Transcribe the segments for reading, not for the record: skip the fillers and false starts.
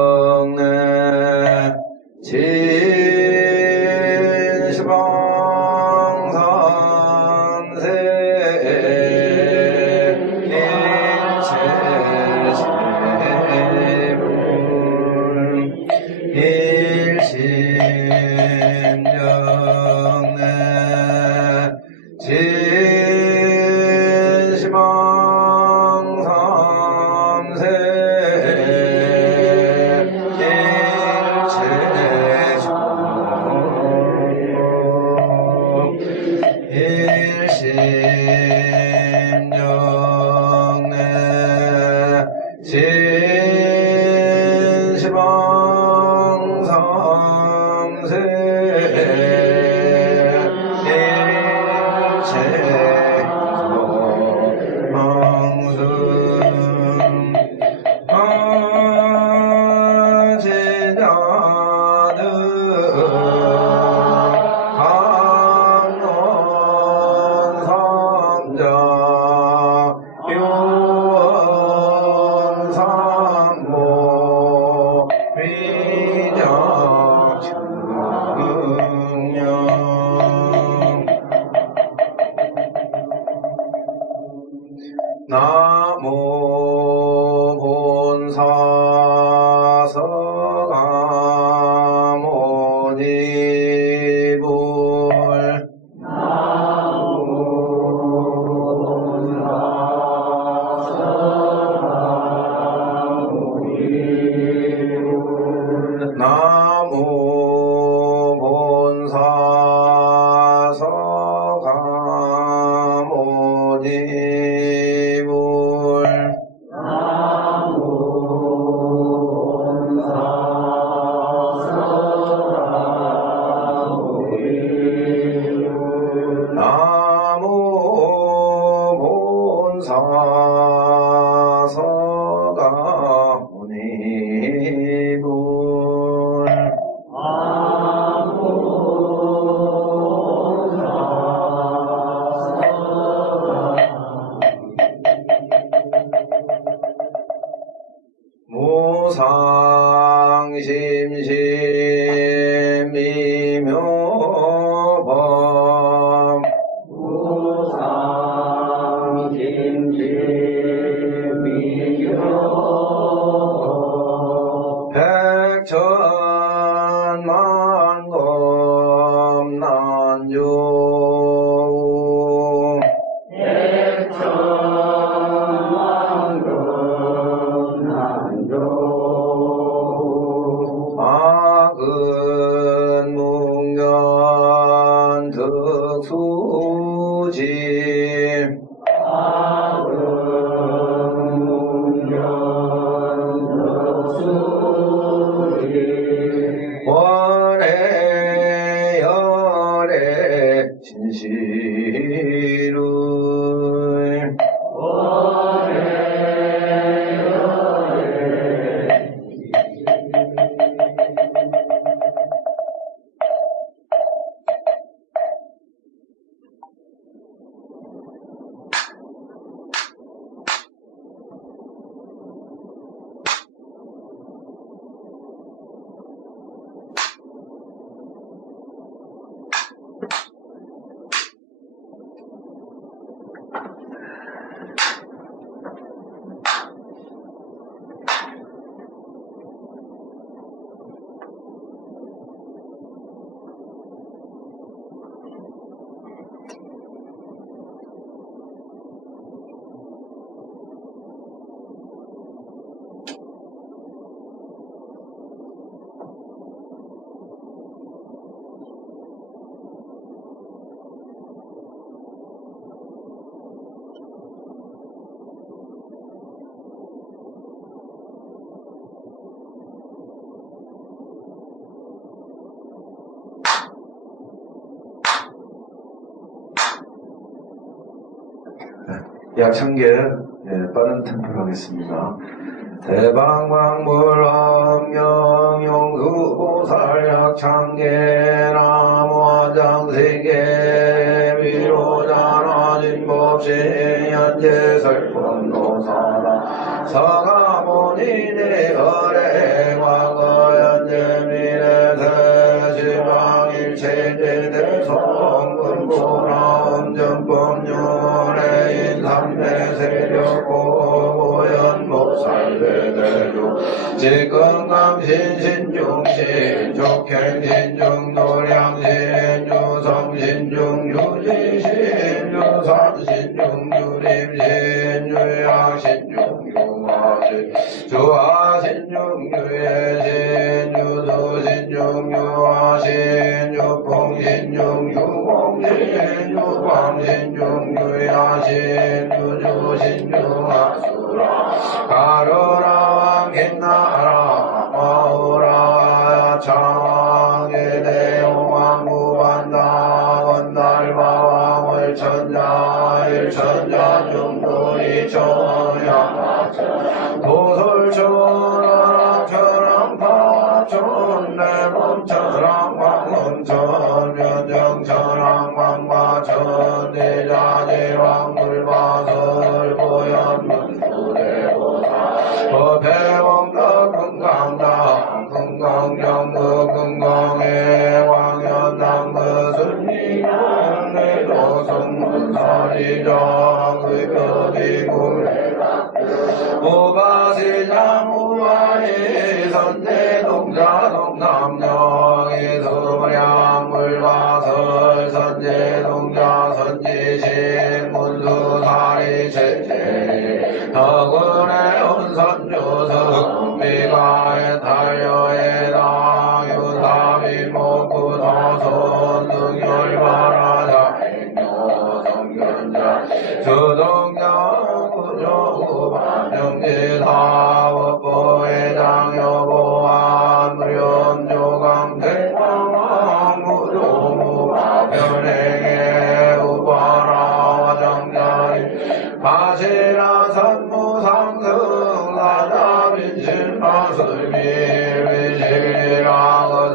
일심정내 진시방삼세 일체제불 일심정내 나무 본사서가모니불 나무 본사서가모니불 무상심심미묘법 백천만검난주 악은 묵년 득수지 월에 열에 진실은 약창계 빠른 템포로 하겠습니다. 대방광불엄경 용수보살약 참계나무 화장세계 위로자나 진법신 현재설법노사라 사가모니네 거래 과거 현재 미래세 시방일체제대 성분보라 음전법률의 인삼매세력고 보현모살대대조 직건강신신중신 족행신중노량신 유성신중유지신 유산신중유림신 유양신중유화신 주화신중유예신 유두신중유화신 유풍신중유공신 유광신중유야신 유주신중하수라 가로라 왕긴나라 마우라 창왕의 대왕 무반다 건달바왕 월천자 일천자 중도 이천야 도솔천하랑 천왕파천 내범천왕 광원천 변정천왕 광마천 대자재왕 물바설 보현문수대보사 법회공덕 금강당 금강경도 금강의 왕연당도 순리공 내도성문사리정 의표지구례각 무바시장 무아리 선제동자동 남령이 수무량 물바설 선제동자 선지신 문수사리 제제 덕운의 운선주석 미가의 달려의 당유사비 목구사선 능열바라자 행요 성견자 주동경 구조구반 영지사법보회장 여보안 무련조강 대방왕 무조무바 변행의 우바라 정자리 바시라 선무상승 사자민신마슬미 위시라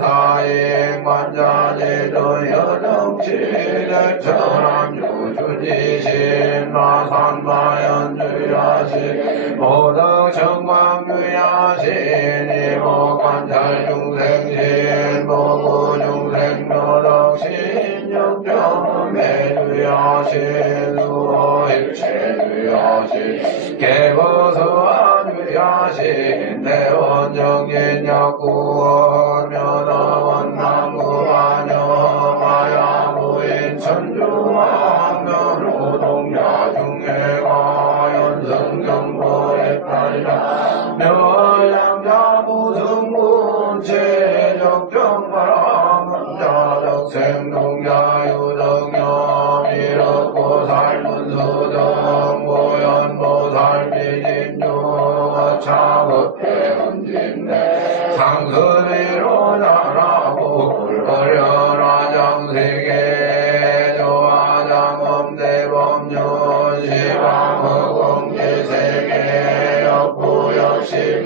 사행 관자제도 여정치대 천안유주지신 마산마연주야신 모덕정광유야신 이목관찰중생신 모구중생묘덕신 역정매주야신 수호일체주야신 개보수안유야신 대원정인약구원 면허원 남구반여마야무인 천주왕면우동야중해가 연승정보에 따리라 멸량자무승군 제적정바람문자적 생동자유덕녀 미륵고 살문수정 보현보살비진주 차급대은진내 상수위로 나라고 불거려라 장세계 조화장엄대법륜 시방허공지세계 역부역시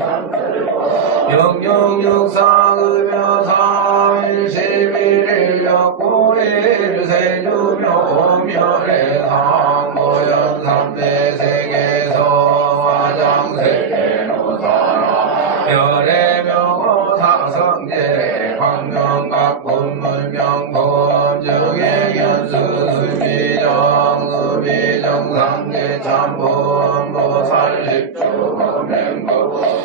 영영육상의묘 3일 11일 역구일 세주묘멸의 상모연 3대 세계서 화장세계 노사라 열애명호 사성제 광명각 본문명품 증액연수 수비정 수비정상제 참본보살십주 범행부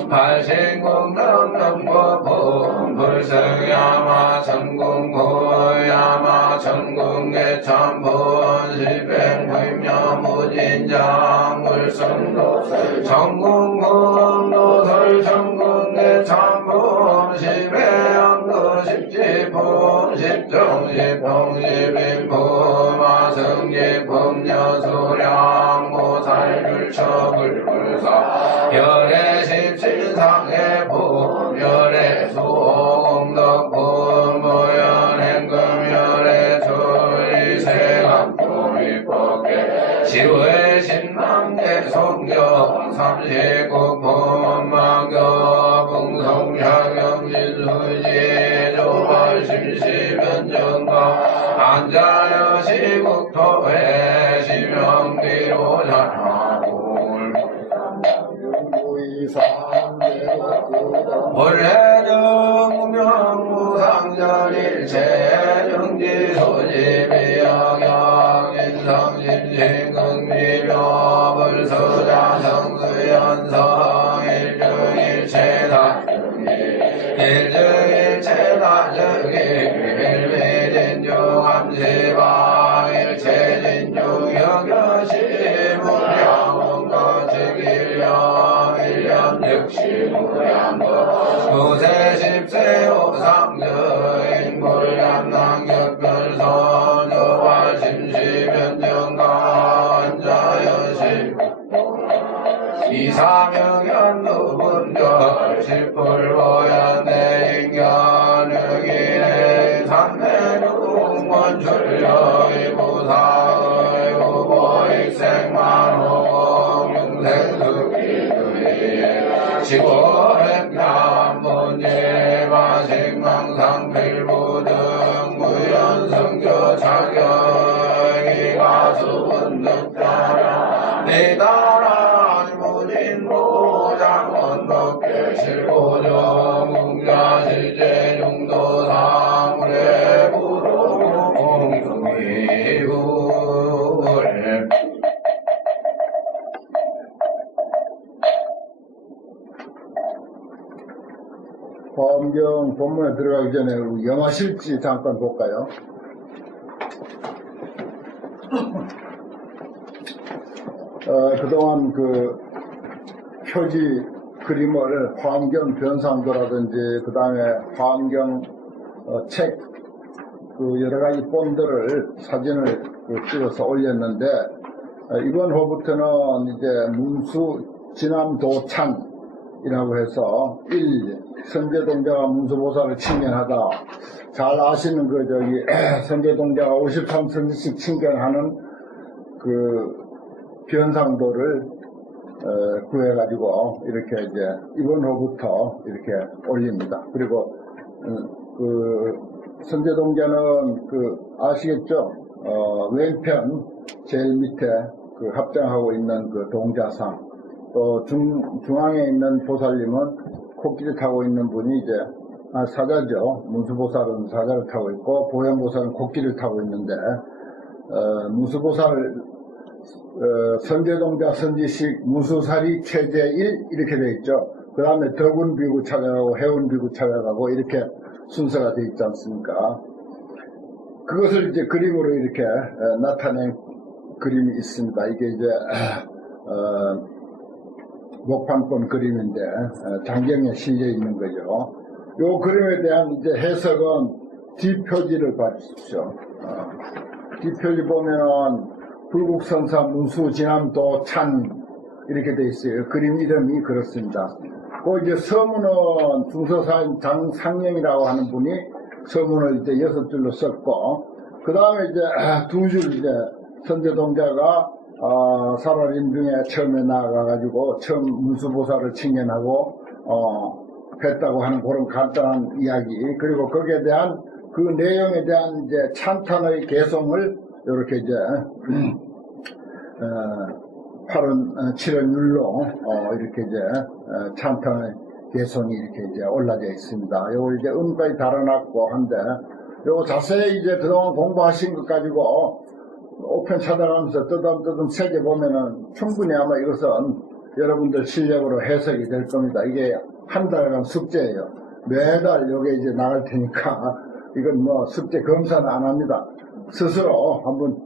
발신공덕능법품 불성야마 천궁고야마 천궁의 참본 시백무임여무진장 물성도 천궁공도설 천궁의 참본 시배양도 십지품 십정십통 십인품 마승지품 여수량 모살불처불불사 열애 십칠상의 품 열애 수공덕품 무연행금 열애 출이세감품 입법계 시외 신망계 성경 삼십구품 육토에 시명뒤로 전하고 원래정무명무상전일체 정지소지비영영인성진진극미묘불서자성수연성 일정일체다정이 일미진중암시방 일체진중여겨시무량원거측일령 일념즉시무량거 무세십세 옥상저인물감낭격별선 여발심시변정가원자여시 이사명연누분별 십불보연내인견흑인의 산내중원출려이부사의 우보익생만홍 융생숙기주의 시고백남문예마식망상필부등 무연성교 자격이 가수분득자라 니다라 무진무장원덕계 실고정 웅자실제 중도사물의 부동공유미불 화엄경 본문에 들어가기 전에 우리 영화실지 잠깐 볼까요? 그동안 그 표지 그림을 화엄경 변상도라든지 그 다음에 화엄경 책 그 여러가지 본들을 사진을 찍어서 올렸는데 이번 호부터는 이제 문수 진암도찬이라고 해서 1. 선제동자가 문수보살을 칭견하다. 잘 아시는 그 선제동자가 53선지씩 칭견하는 그 변상도를 구해가지고 이렇게 이제 이번 호부터 이렇게 올립니다. 그리고 그 선제동자는 그 아시겠죠? 왼편 제일 밑에 그 합장하고 있는 그 동자상, 또 중앙에 있는 보살님은 코끼리 타고 있는 분이 이제 사자죠. 문수보살은 사자를 타고 있고 보현보살은 코끼리를 타고 있는데 문수보살 선제동자 선지식 문수사리 체제 1 이렇게 되어 있죠. 그 다음에 덕운비구 찾아가고 해운비구 찾아가고 이렇게 순서가 되어 있지 않습니까? 그것을 이제 그림으로 이렇게 나타낸 그림이 있습니다. 이게 이제 목판본 그림인데 장경에 실려 있는 거죠. 이 그림에 대한 이제 해석은 뒷표지를 봐주십시오. 뒷표지 보면은 불국선사 문수 진암도 찬 이렇게 돼 있어요. 그림 이름이 그렇습니다. 그 이제 서문은 중서사인 장상령이라고 하는 분이 서문을 이제 6줄로 썼고, 그 다음에 이제 2줄 이제 선제동자가 살아림 중에 처음에 나가가지고 처음 문수보살을 칭견하고 뵀다고 하는 그런 간단한 이야기, 그리고 거기에 대한 그 내용에 대한 이제 찬탄의 개성을 이렇게 이제 8원, 7원 율로 이렇게 이제 찬탄의 개성이 이렇게 이제 올라져 있습니다. 요걸 이제 음까지 달아놨고 한데, 요거 자세히 이제 그동안 공부하신 것 가지고 5편 찾아가면서 뜨듬뜨듬 새겨 보면은 충분히 아마 이것은 여러분들 실력으로 해석이 될 겁니다. 이게 한 달간 숙제예요. 매달 요게 이제 나갈 테니까 이건 뭐 숙제 검사는 안 합니다. 스스로 한번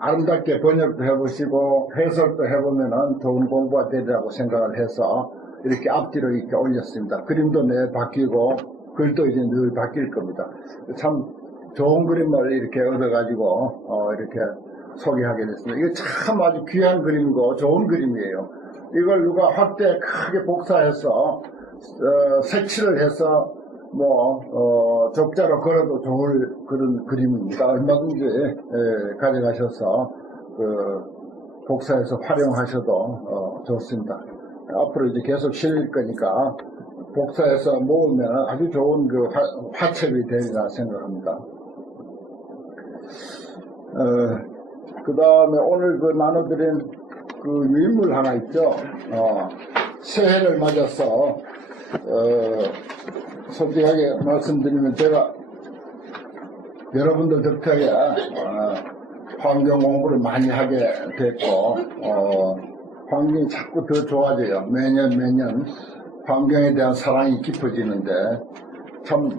아름답게 번역도 해보시고 해석도 해보면은 좋은 공부가 되리라고 생각을 해서 이렇게 앞뒤로 이렇게 올렸습니다. 그림도 내 바뀌고 글도 이제 늘 바뀔 겁니다. 참 좋은 그림을 이렇게 얻어가지고 이렇게 소개하게 됐습니다. 이거 참 아주 귀한 그림이고 좋은 그림이에요. 이걸 누가 확대 크게 복사해서 색칠을 해서 적자로 걸어도 좋을 그런 그림입니다. 얼마든지 가져가셔서 복사해서 활용하셔도 좋습니다. 앞으로 이제 계속 실릴 거니까 복사해서 모으면 아주 좋은 그 화첩이 되리라 생각합니다. 그 다음에 오늘 그 나눠드린 그 유인물 하나 있죠. 새해를 맞아서, 솔직하게 말씀드리면 제가 여러분들 덕택에 환경 공부를 많이 하게 됐고, 환경이 자꾸 더 좋아져요. 매년 환경에 대한 사랑이 깊어지는데, 참,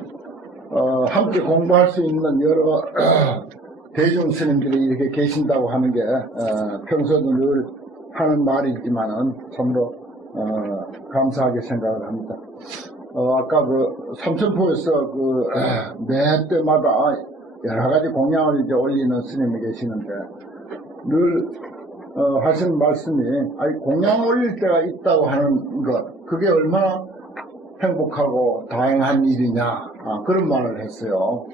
함께 공부할 수 있는 여러 대중 스님들이 이렇게 계신다고 하는 게, 평소에도 늘 하는 말이지만은 참으로, 감사하게 생각을 합니다. 아까 그 삼천포에서 매 때마다 여러 가지 공양을 이제 올리는 스님이 계시는데, 늘, 하시는 말씀이, 공양 올릴 때가 있다고 하는 것, 그게 얼마나 행복하고 다행한 일이냐, 그런 말을 했어요.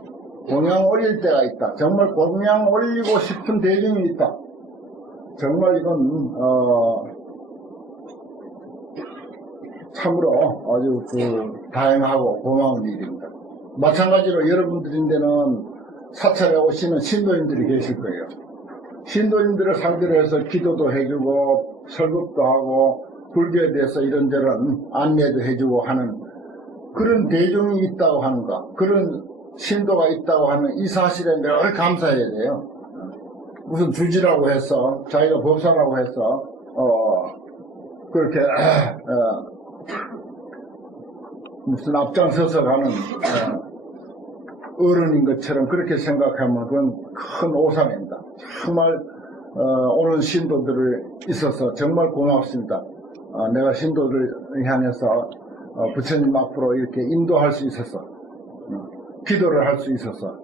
공양 올릴 때가 있다. 정말 공양 올리고 싶은 대중이 있다. 정말 이건, 참으로 아주 다행하고 고마운 일입니다. 마찬가지로 여러분들인데는 사찰에 오시는 신도님들이 계실 거예요. 신도님들을 상대로 해서 기도도 해주고 설법도 하고 불교에 대해서 이런저런 안내도 해주고 하는 그런 대중이 있다고 하는가, 그런 신도가 있다고 하는 이 사실에 늘 감사해야 돼요. 무슨 주지라고 해서, 자기가 법사라고 해서 그렇게 무슨 앞장서서 가는 어른인 것처럼 그렇게 생각하면 그건 큰 오산입니다. 정말 오는 신도들을 있어서 정말 고맙습니다. 내가 신도를 향해서 부처님 앞으로 이렇게 인도할 수 있어서, 기도를 할 수 있어서,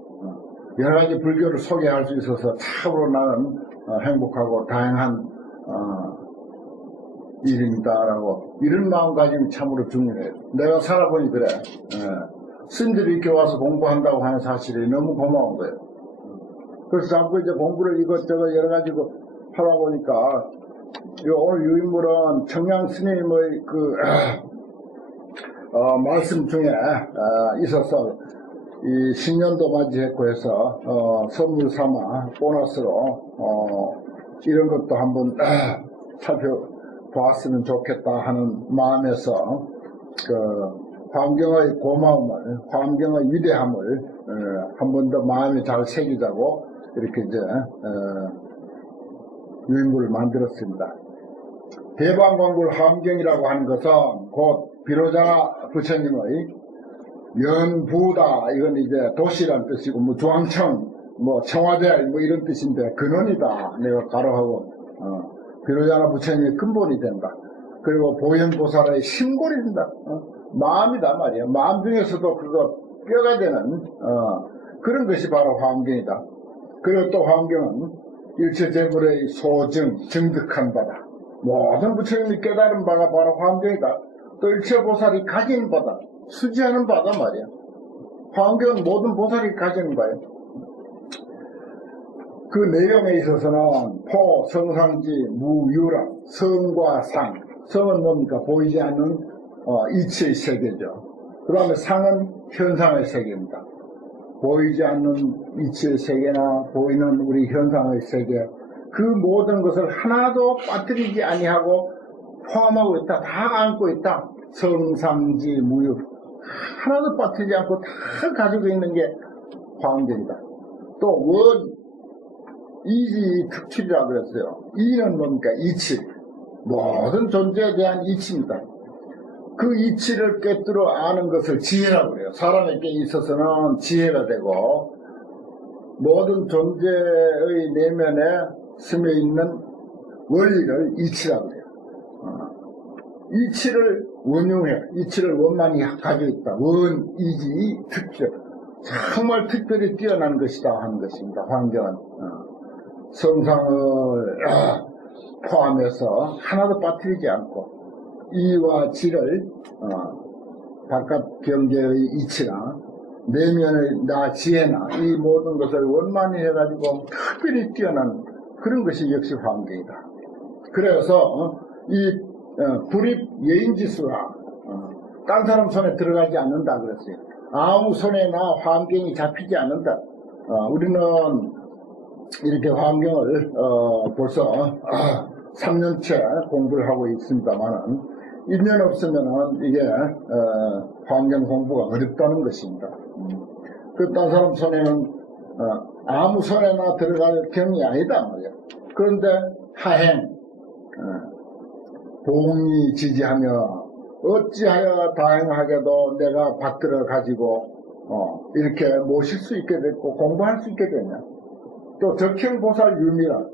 여러 가지 불교를 소개할 수 있어서 참으로 나는 행복하고 다양한 일입니다라고, 이런 마음가짐이 참으로 중요해요. 내가 살아보니 그래. 스님들이 이렇게 와서 공부한다고 하는 사실이 너무 고마운 거예요. 그래서 자꾸 이제 공부를 이것저것 여러 가지 하다 보니까, 오늘 유인물은 청양 스님의 말씀 중에 있어서 이 신년도 맞이했고 해서 선물 삼아 보너스로 이런 것도 한번 살펴보았으면 좋겠다 하는 마음에서 환경의 고마움을, 환경의 위대함을 한 번 더 마음에 잘 새기자고 이렇게 이제 유인물을 만들었습니다. 대방광불 함경이라고 하는 것은 곧 비로자 부처님의 연부다, 이건 이제 도시란 뜻이고, 뭐 중앙청, 뭐 청와대, 뭐 이런 뜻인데 근원이다. 내가 가로하고 비로자나 부처님의 근본이 된다. 그리고 보현보살의 심골이 된다. 마음이다 말이야. 마음 중에서도 그거 뼈가 되는 그런 것이 바로 환경이다. 그리고 또 환경은 일체재물의 소증, 증득한 바다. 모든 부처님이 깨달은 바가 바로 환경이다. 또 일체보살이 가진 바다, 수지하는 바다 말이야. 환경은 모든 보살이 가지는 바예요. 그 내용에 있어서는 포, 성상지, 무유라, 성과 상. 성은 뭡니까? 보이지 않는 이치의 세계죠. 그 다음에 상은 현상의 세계입니다. 보이지 않는 이치의 세계나 보이는 우리 현상의 세계, 그 모든 것을 하나도 빠뜨리지 아니하고 포함하고 있다. 다 안고 있다. 성상지, 무유. 하나도 빠뜨리지 않고 다 가지고 있는 게 환경이다. 또 원, 이지 특출이라고 그랬어요. 이는 뭡니까? 이치. 모든 존재에 대한 이치입니다. 그 이치를 꿰뚫어 아는 것을 지혜라고 그래요. 사람에게 있어서는 지혜가 되고, 모든 존재의 내면에 스며 있는 원리를 이치라고 그래요. 이치를 원흉해. 이치를 원만히 가지고 있다. 원, 이지, 특별. 정말 특별히 뛰어난 것이다 하는 것입니다. 환경은. 성상을 포함해서 하나도 빠뜨리지 않고, 이와 지를 바깥 경계의 이치나 내면의 나 지혜나 이 모든 것을 원만히 해가지고 특별히 뛰어난 그런 것이 역시 환경이다. 그래서 이 불입 예인지수라 딴 사람 손에 들어가지 않는다 그랬어요. 아무 손에나 환경이 잡히지 않는다. 우리는 이렇게 환경을 벌써 3년째 공부를 하고 있습니다만은 1년 없으면은 이게 환경 공부가 어렵다는 것입니다. 그딴 사람 손에는 아무 손에나 들어갈 경이 아니다 말이야. 그런데 하행, 봉이 지지하며 어찌하여 다행하게도 내가 받들어 가지고 이렇게 모실 수 있게 됐고 공부할 수 있게 되냐. 또 적행보살 유미라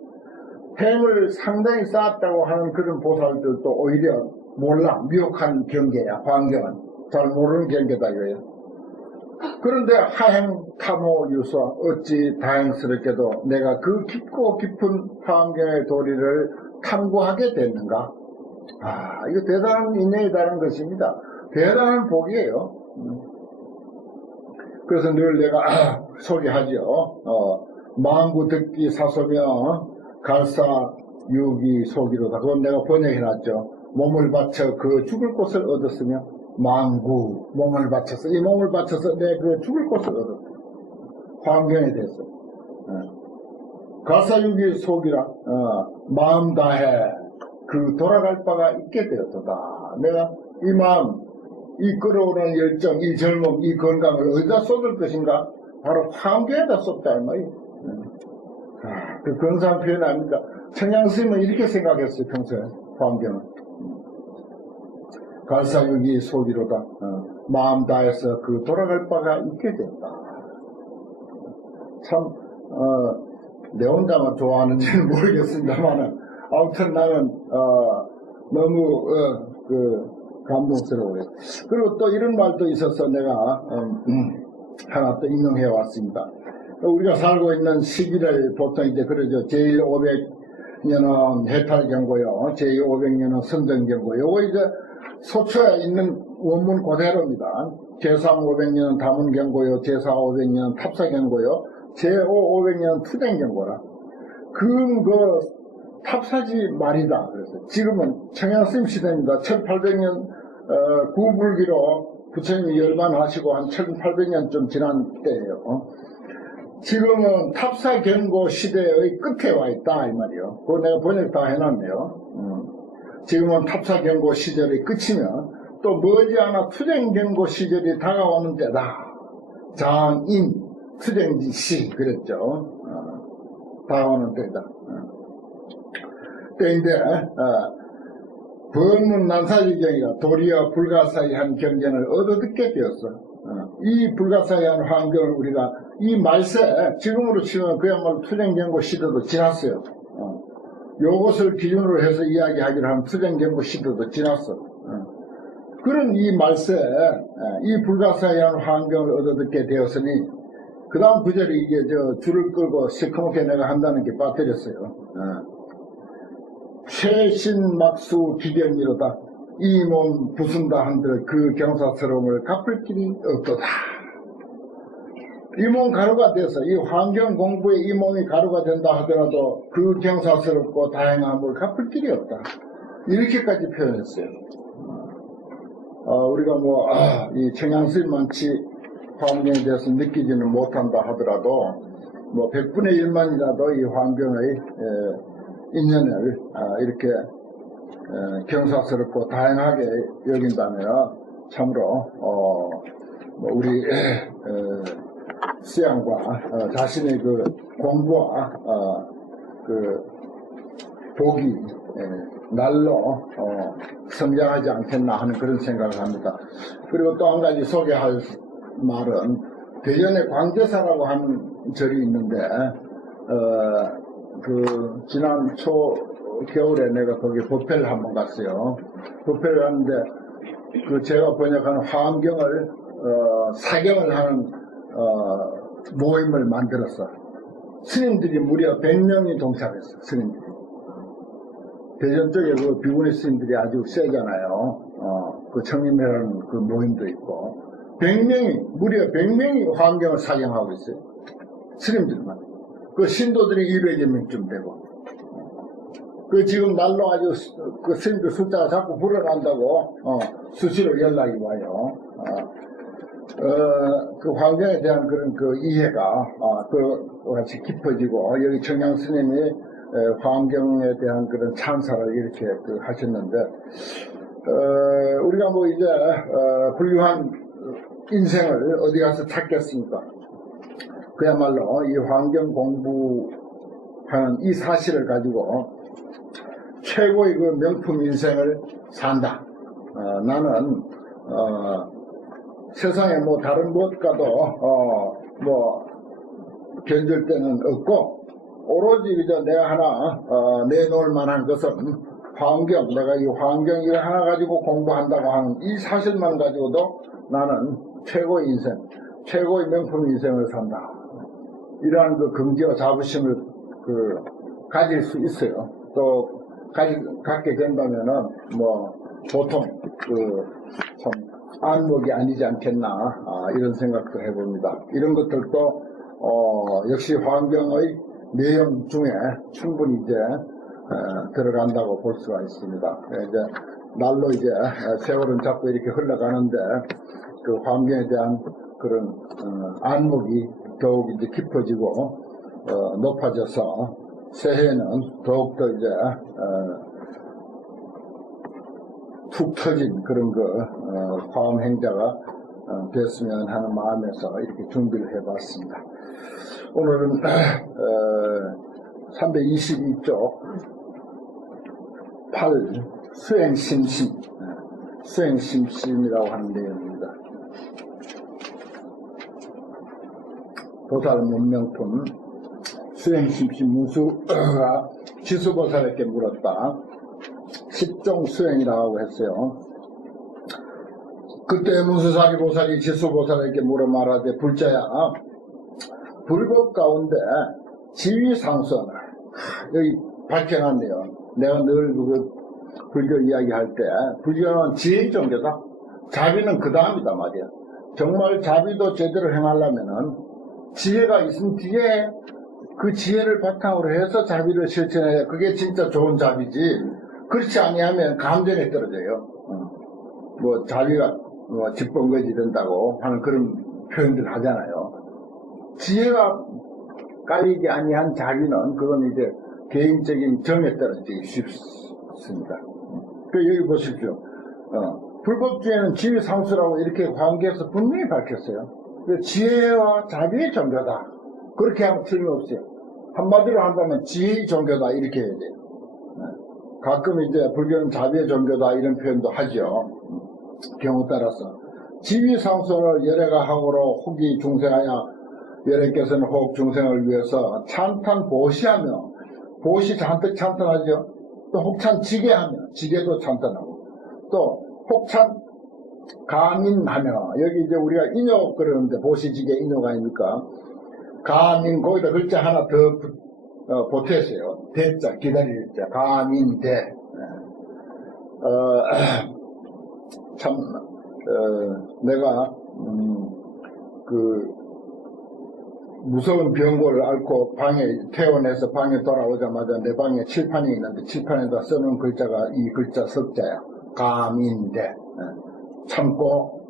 행을 상당히 쌓았다고 하는 그런 보살들도 오히려 몰라. 미혹한 경계야. 환경은 잘 모르는 경계다 이거예요. 그런데 하행 탐호 유서 어찌 다행스럽게도 내가 그 깊고 깊은 환경의 도리를 탐구하게 됐는가. 이거 대단한 인연이다는 것입니다. 대단한 복이에요. 그래서 늘 내가 소개하죠. 망구 듣기 사소며 갈사 유기 소기로다. 그건 내가 번역해놨죠. 몸을 바쳐 그 죽을 곳을 얻었으며 망구 몸을 바쳐서 이 몸을 바쳐서 내 그 죽을 곳을 얻었다. 환경에 대해서 갈사 유기 소기라 마음 다해 그 돌아갈 바가 있게 되었다. 내가 이 마음, 이 끌어오는 열정, 이 젊음, 이 건강을 어디다 쏟을 것인가? 바로 환경에다 쏟다 이 말이에요. 그 근사한 표현 아닙니까? 청양스님은 이렇게 생각했어요. 평소에 환경은 갈사육이 소기로다. 마음 다해서 그 돌아갈 바가 있게 된다. 참 내 혼자만 좋아하는지는 모르겠습니다만은 아무튼 나는 너무 감동스러워요. 그리고 또 이런 말도 있어서 내가 하나 또 인용해 왔습니다. 우리가 살고 있는 시기를 보통 이제 그러죠. 제1 500년은 해탈경고요. 제2 500년은 선정경고. 요거 이제 소초에 있는 원문 그대로입니다. 제3 500년은 다문경고요. 제4 500년은 탑사경고요. 제5 500년은 투쟁경고라. 그 탑사지 말이다. 그래서 지금은 청양스님 시대입니다. 1800년 구불기로 부처님이 열반하시고 한 1800년쯤 지난 때예요. 지금은 탑사경고 시대의 끝에 와 있다 이 말이요. 그거 내가 번역 다 해놨네요. 지금은 탑사경고 시절이 끝이면 또 머지않아 투쟁경고 시절이 다가오는 때다. 장인 투쟁지시 그랬죠. 다가오는 때다. 때인데 법문 난사지경이라 도리와 불가사의한 경전을 얻어듣게 되었어. 이 불가사의한 환경을 우리가 이 말세 지금으로 치면 그야말로 투쟁경고 시대도 지났어요. 요것을 기준으로 해서 이야기하기로 하면 투쟁경고 시대도 지났어. 그런 이 말세 이 불가사의한 환경을 얻어듣게 되었으니 그 다음 구절이 이게 줄을 끌고 시커멓게 내가 한다는 게 빠뜨렸어요. 최신막수 기경이로다. 이 몸 부순다 한들 그 경사스러움을 갚을 길이 없도다. 이 몸 가루가 돼서 이 환경 공부에 이 몸이 가루가 된다 하더라도 그 경사스럽고 다행함을 갚을 길이 없다. 이렇게까지 표현했어요. 우리가 이 청양스님만치 환경에 대해서 느끼지는 못한다 하더라도 100분의 1만이라도 이 환경의 인연을 이렇게 경사스럽고 다양하게 여긴다면 참으로 우리 수양과 자신의 그 공부와 그 복이 날로 성장하지 않겠나 하는 그런 생각을 합니다. 그리고 또 한 가지 소개할 말은 대전에 광대사라고 하는 절이 있는데 지난 겨울에 내가 거기 법회를 한번 갔어요. 법회를 하는데 제가 번역하는 환경을 사경을 하는 모임을 만들었어. 스님들이 무려 100명이 동참했어. 스님들이. 대전 쪽에 그 비구니 스님들이 아주 세잖아요. 그 청림회라는 그 모임도 있고 100명이 무려 100명이 환경을 사경하고 있어요. 스님들만. 그 신도들이 200여 명쯤 되고. 지금 날로 아주 그 스님들 숫자가 자꾸 불어난다고 수시로 연락이 와요. 그 환경에 대한 그런 그 이해가 그 같이 깊어지고 여기 청양 스님이 환경에 대한 그런 찬사를 이렇게 그 하셨는데 우리가 뭐 이제 훌륭한 인생을 어디 가서 찾겠습니까? 그야말로 이 환경 공부하는 이 사실을 가지고 최고의 그 명품 인생을 산다. 나는 세상에 뭐 다른 무엇과도 뭐 견줄 데는 없고 오로지 그저 내가 하나 내놓을 만한 것은 환경, 내가 이 환경 이거 하나 가지고 공부한다고 하는 이 사실만 가지고도 나는 최고의 인생, 최고의 명품 인생을 산다. 이러한 그 긍지와 자부심을 가질 수 있어요. 또 갖게 된다면은 뭐 보통 참 안목이 아니지 않겠나 이런 생각도 해봅니다. 이런 것들도 역시 환경의 내용 중에 충분히 이제 들어간다고 볼 수가 있습니다. 이제 날로 이제 세월은 자꾸 이렇게 흘러가는데 그 환경에 대한 그런 안목이 더욱 이제 깊어지고 높아져서 새해에는 더욱더 이제 툭 터진 그런 화엄 행자가 됐으면 하는 마음에서 이렇게 준비를 해봤습니다. 오늘은 322쪽 8 수행심심이라고 하는 내용입니다. 보살 문명품 수행심심 무수가 지수보살에게 물었다. 10종 수행이라고 했어요. 그때 무수사리 보살이 지수보살에게 물어 말하되 불자야 불법 가운데 지위상선을 여기 밝혀놨네요. 내가 늘 불교 이야기할 때 불교는 지혜의 종교다. 자비는 그 다음이다 말이야. 정말 자비도 제대로 행하려면은 지혜가 있은 뒤에 그 지혜를 바탕으로 해서 자비를 실천해야 그게 진짜 좋은 자비지. 그렇지 아니하면 감정에 떨어져요. 뭐 자비가 뭐 집번거지 된다고 하는 그런 표현들 하잖아요. 지혜가 깔리지 아니한 자비는 그건 이제 개인적인 정에 떨어지기 쉽습니다. 여기 보십시오. 불법주의는 지위상수라고 이렇게 관계에서 분명히 밝혔어요. 지혜와 자비의 종교다. 그렇게 하면 틀림없어요. 한마디로 한다면 지혜의 종교다 이렇게 해야 돼요. 가끔 이제 불교는 자비의 종교다 이런 표현도 하죠. 경우 따라서 지위상수를 열애가 하고로 혹이 중생하여 열애께서는 혹 중생을 위해서 찬탄 보시하며 보시 잔뜩 찬탄하죠. 또 혹찬 지게하며 지게도 찬탄하고 또 혹찬 가민하며 여기 이제 우리가 인욕 그러는데 보시지게 인욕 아닙니까? 가민 거기다 글자 하나 더 보태세요. 대자 기다릴 자 가민대. 참 내가 무서운 병고를 앓고 방에 퇴원해서 방에 돌아오자마자 내 방에 칠판이 있는데 칠판에다 써놓은 글자가 이 글자 석자야. 가민대. 참고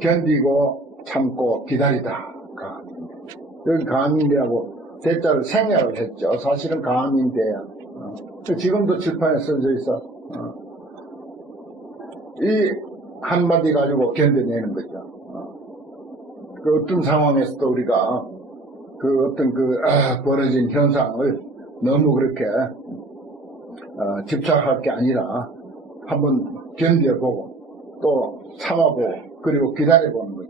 견디고 참고 기다리다. 가민대. 여기 가민대하고 대자를 생략을 했죠. 사실은 가민대야. 지금도 칠판에 써져 있어. 이 한마디 가지고 견뎌내는 거죠. 그 어떤 상황에서도 우리가 어떤 벌어진 현상을 너무 그렇게 집착할 게 아니라 한번 견뎌보고 또 참아보고 그리고 기다려보는 거죠.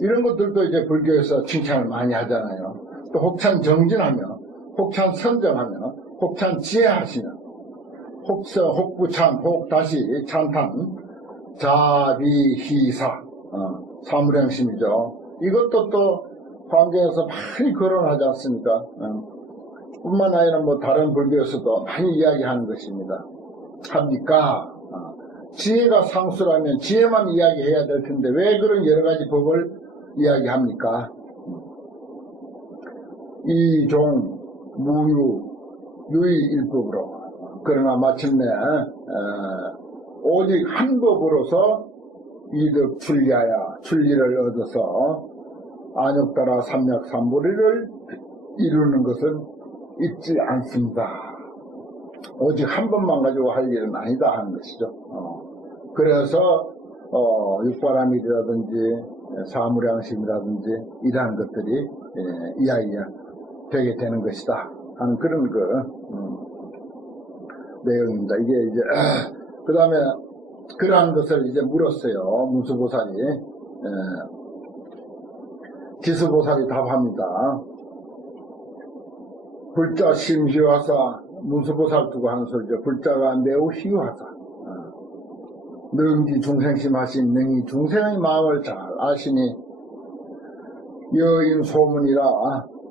이런 것들도 이제 불교에서 칭찬을 많이 하잖아요. 또 혹찬 정진하며 혹찬 선정하며 혹찬 지혜하시며 혹부찬 혹 다시 찬탄 자비희사 사무량심이죠. 이것도 또 환경에서 많이 거론하지 않습니까? 뿐만 아니라 뭐 다른 불교에서도 많이 이야기하는 것입니다. 합니까? 지혜가 상수라면 지혜만 이야기해야 될 텐데 왜 그런 여러 가지 법을 이야기합니까? 이종 무유 유의일법으로 그러나 마침내 오직 한 법으로서 이득 출리하야 출리를 얻어서 안욕따라 삼약삼보리를 이루는 것은 있지 않습니다. 오직 한 번만 가지고 할 일은 아니다 하는 것이죠. 그래서 육바람일이라든지 사무량심이라든지 이러한 것들이 이야기가 되게 되는 것이다 하는 그런 내용입니다. 이게 이제 그 다음에 그러한 것을 이제 물었어요. 문수보살이. 지수보살이 답합니다. 불자 심희화사, 문수보살 두고 하는 소리죠. 불자가 매우 희화사. 능지 중생심 하신 능히 중생의 마음을 잘 아시니 여인 소문이라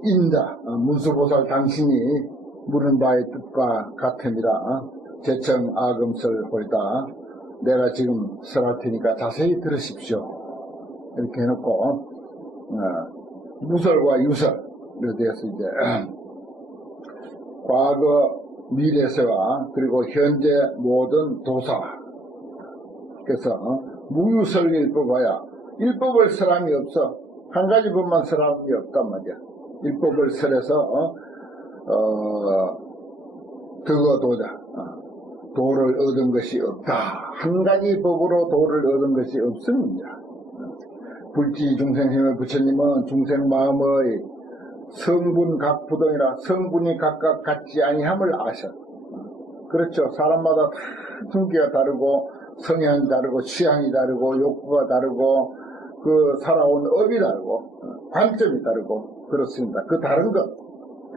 인자 문수보살 당신이 물은 바의 뜻과 같음이라 제청 아금설 홀다 내가 지금 설할 테니까 자세히 들으십시오. 이렇게 해놓고 무설과 유설에 대해서 이제 과거 미래세와 그리고 현재 모든 도사 그래서 무유설 일법하야 일법을 설함이 없어 한 가지 법만 설함이 없단 말이야. 일법을 설해서 득어도자 도를 얻은 것이 없다. 한 가지 법으로 도를 얻은 것이 없습니다. 불지 중생심의 부처님은 중생 마음의 성분 각부동이라 성분이 각각 같지 아니함을 아셔. 그렇죠. 사람마다 다 성기가 다르고 성향이 다르고 취향이 다르고 욕구가 다르고 그 살아온 업이 다르고 관점이 다르고 그렇습니다. 그 다른 것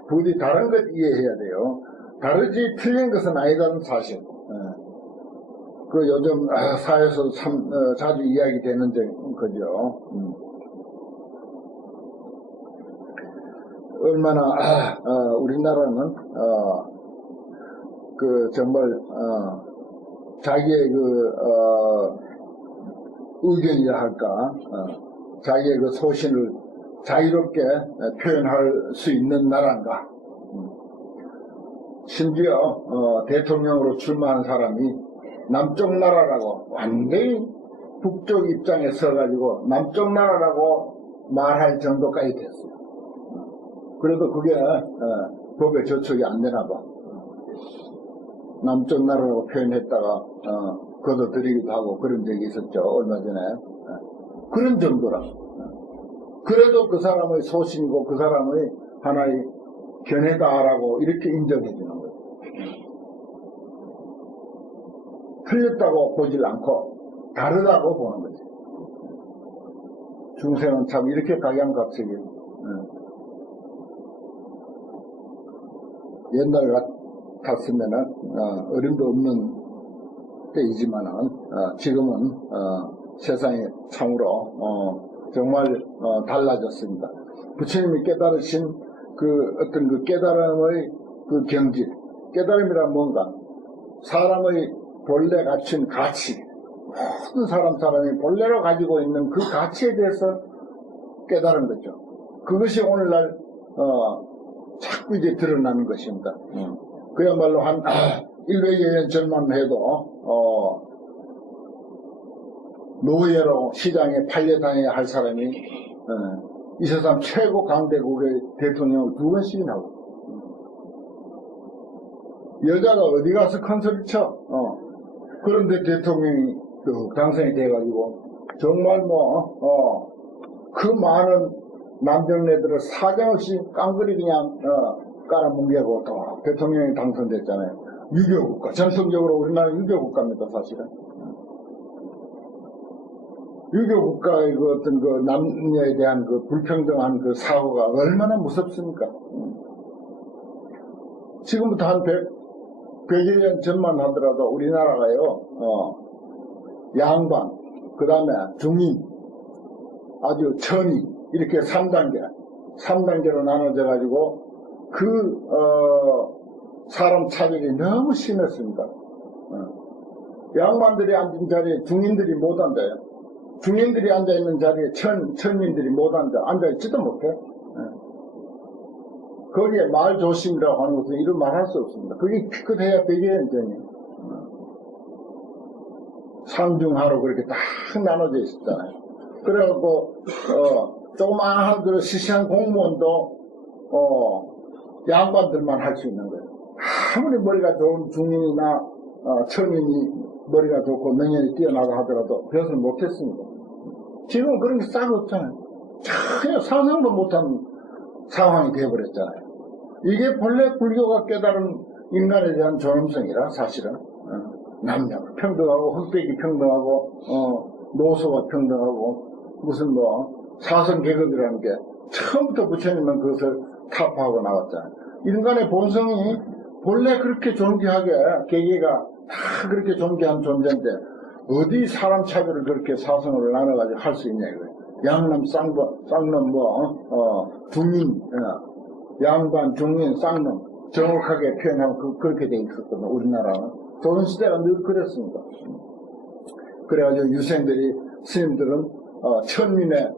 부디 다른 것 이해해야 돼요. 다르지 틀린 것은 아니다는 사실. 그 요즘 사회에서 참 자주 이야기되는 거죠. 얼마나 우리나라는 그 정말 자기의 그 의견이라 할까 자기의 그 소신을 자유롭게 표현할 수 있는 나라인가. 심지어 대통령으로 출마한 사람이 남쪽 나라라고 완전히 북쪽 입장에 서가지고 남쪽 나라라고 말할 정도까지 됐어요. 그래도 그게 법에 저촉이 안 되나 봐. 남쪽 나라라고 표현했다가 걷어들이기도 하고 그런 적이 있었죠. 얼마 전에. 그런 정도라. 그래도 그 사람의 소신이고 그 사람의 하나의 견해다라고 이렇게 인정해 주는 거예요. 틀렸다고 보질 않고 다르다고 보는 거죠. 중생은 참 이렇게 각양각색이에요. 옛날 같았으면은 어림도 없는 때이지만은 지금은 세상이 참으로 정말 달라졌습니다. 부처님이 깨달으신 그 어떤 그 깨달음의 그 경지, 깨달음이란 뭔가 사람의 본래 갖춘 가치, 모든 사람이 본래로 가지고 있는 그 가치에 대해서 깨달은 거죠. 그것이 오늘날 자꾸 이제 드러나는 것입니다. 그야말로 한 100여 년 전만 해도 노예로 시장에 팔려다녀야 할 사람이 이 세상 최고 강대국의 대통령을 2번씩이나 하고 여자가 어디 가서 큰 소리 쳐. 그런데 대통령이 당선이 돼가지고 정말 그 많은 남정네들을 사정없이 깡그리 그냥 깔아뭉개고 또 대통령이 당선됐잖아요. 유교국가. 전통적으로 우리나라는 유교국가입니다, 사실은. 유교국가의 그 어떤 그 남녀에 대한 그 불평등한 그 사고가 얼마나 무섭습니까? 지금부터 한 100여 년 전만 하더라도 우리나라가요, 양반, 그 다음에 중인, 아주 천인, 이렇게 3단계로 나눠져가지고 사람 차별이 너무 심했습니다. 양반들이 앉은 자리에 중인들이 못 앉아요. 중인들이 앉아있는 자리에 천민들이 못 앉아있지도 못해. 거기에 말 조심이라고 하는 것은 이런 말 할 수 없습니다. 그게 피끗해야 100여 년 전이에요. 상중하로 그렇게 딱 나눠져 있었잖아요. 그래갖고, 조그마한 그 시시한 공무원도, 양반들만 할 수 있는 거예요. 아무리 머리가 좋은 중인이나, 천인이 머리가 좋고 명예이 뛰어나다 하더라도 그것을 못했습니다. 지금은 그런 게 싹 없잖아요. 전혀 상상도 못한 상황이 되어버렸잖아요. 이게 본래 불교가 깨달은 인간에 대한 존엄성이라 사실은 남녀가 평등하고 흑백이 평등하고 노소가 평등하고 무슨 뭐 사성계급이라는 게 처음부터 부처님은 그것을 타파하고 나왔잖아요. 인간의 본성이 본래 그렇게 존귀하게 계계가 다 그렇게 존귀한 존재인데 어디 사람 차별을 그렇게 사성을 나눠가지고 할 수 있냐 이거예요. 양남 쌍놈 중인 양반 중인 쌍놈 정확하게 표현하면 그렇게 돼 있었거든요. 우리나라는 조선시대가 늘 그랬습니다. 그래가지고 유생들이 스님들은 천민에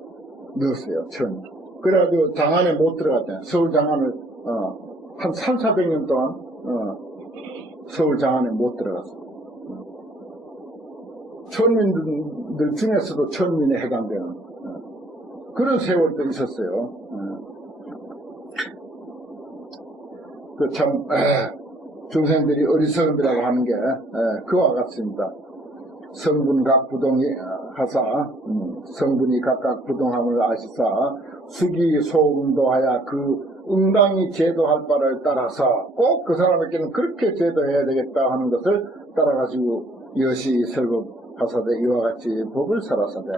넣었어요. 천민. 그래가지고 장안에 못 들어갔잖아요. 서울 장안을 한 300~400년 동안 서울 장안에 못 들어갔어요. 천민들 중에서도 천민에 해당되는 그런 세월도 있었어요. 그 참 중생들이 어리석음이라고 하는 게 그와 같습니다. 성분각 부동이 하사 성분이 각각 부동함을 아시사 수기 소응도하야 그 응당이 제도할 바를 따라서 꼭 그 사람에게는 그렇게 제도해야 되겠다 하는 것을 따라가지고 여시 설법 하사대 이와 같이 법을 설하사대